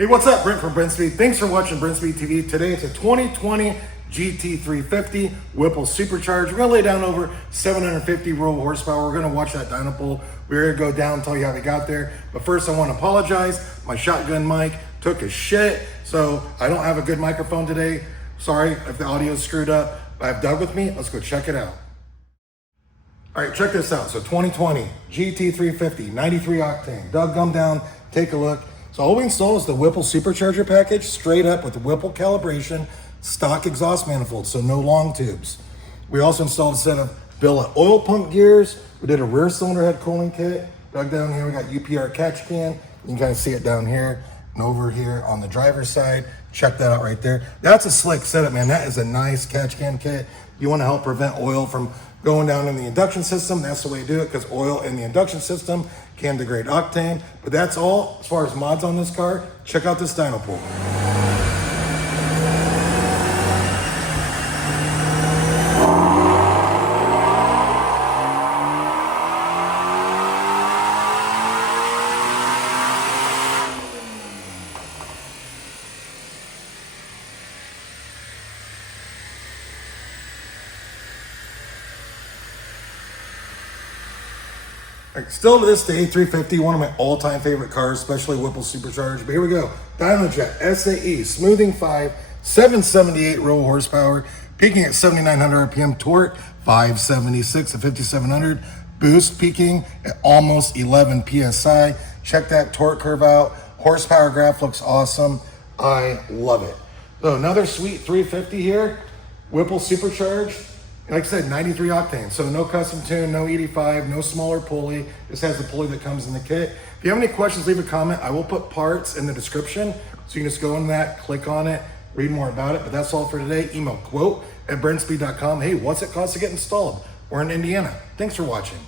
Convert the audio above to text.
Hey, what's up? Brent from Brenspeed. Thanks for watching Brenspeed TV. Today it's a 2020 GT350 Whipple Supercharger. We're gonna lay down over 750 raw horsepower. We're gonna watch that dyno pull. We're gonna go down and tell you how we got there. But first I wanna apologize. My shotgun mic took a shit, so I don't have a good microphone today. Sorry if the audio is screwed up. I have Doug with me. Let's go check it out. All right, check this out. So 2020 GT350, 93 octane. Doug, come down, take a look. So all we installed is the Whipple Supercharger package, straight up with the Whipple Calibration, stock exhaust manifolds, so no long tubes. We also installed a set of billet oil pump gears. We did a rear cylinder head cooling kit. Doug, down here, we got UPR catch can. You can kind of see it down here and over here on the driver's side. Check that out right there. That's a slick setup, man. That is a nice catch can kit. You want to help prevent oil from going down in the induction system. That's the way to do it, because oil in the induction system can degrade octane. But that's all as far as mods on this car. Check out this dyno pull. Still to this day, 350, one of my all-time favorite cars, especially Whipple Supercharged. But here we go. DynoJet SAE Smoothing 5, 778 raw horsepower, peaking at 7,900 RPM, torque 576 to 5,700, boost peaking at almost 11 PSI. Check that torque curve out. Horsepower graph looks awesome. I love it. So another sweet 350 here, Whipple Supercharged. Like I said, 93 octane, so no custom tune, no 85, no smaller pulley. This has the pulley that comes in the kit. If you have any questions, leave a comment. I will put parts in the description, so you can just go in that, click on it, read more about it. But that's all for today. Email quote@brenspeed.com. Hey, what's it cost to get installed? We're in Indiana. Thanks for watching.